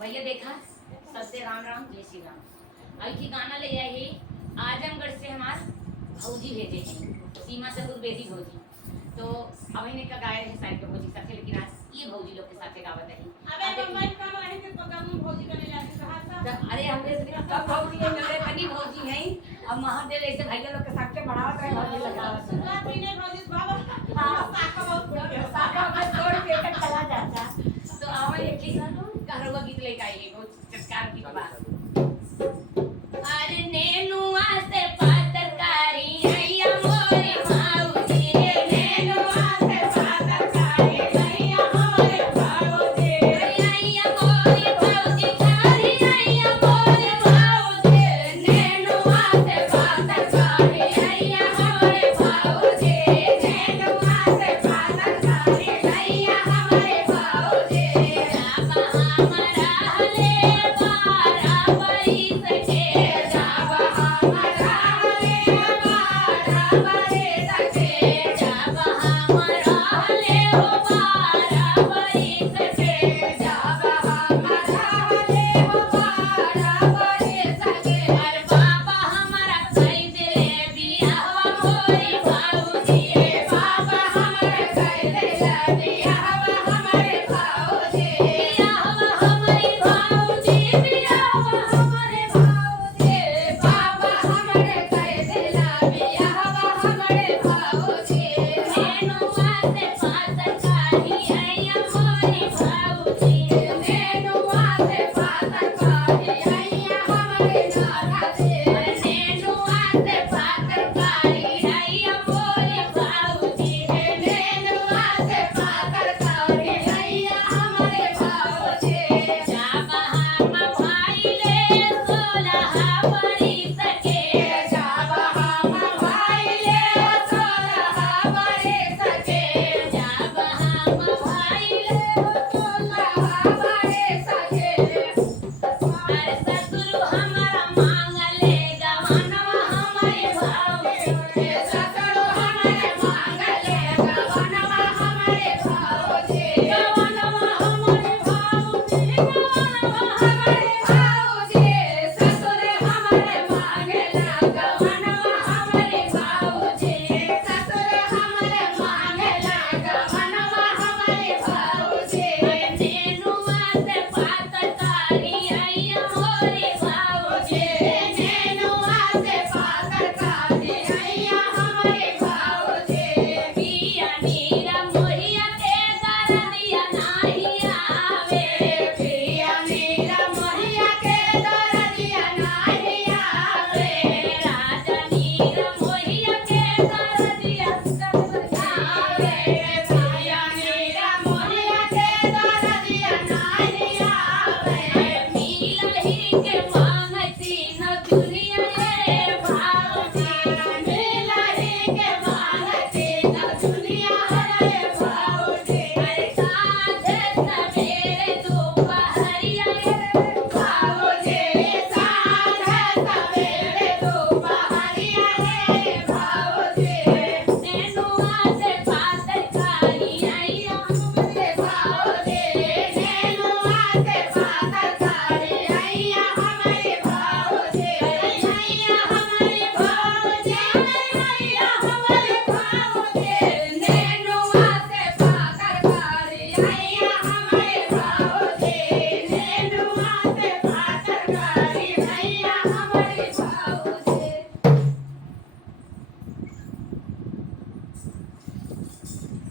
भैया देखा सबसे राम राम जय श्री राम। अभी की गाना ले आए ही आजमगढ़ से हमार भौजी भेजे हैं सीमा चतुर्वेदी भौजी। तो अभी ने का गाय रहे साइड पे भौजी साथे, लेकिन आज ये भौजी लोग के साथे गावत है। अबे मोबाइल कम आहे के पगम भौजी कने जाके कहा था। अरे हमरे से कब भौजी है मेरे कनी भौजी हैं। अब महादेव ऐसे भैया लोग के साथे बढ़ावत रहे भौजी लगावत। सुना पीने भौजी बाबा हां साका बहुत साका बस तोड़ के तक चला जाता। तो आवे एक ही कहरवा गीत लेके आई है बहुत चटकार की बात।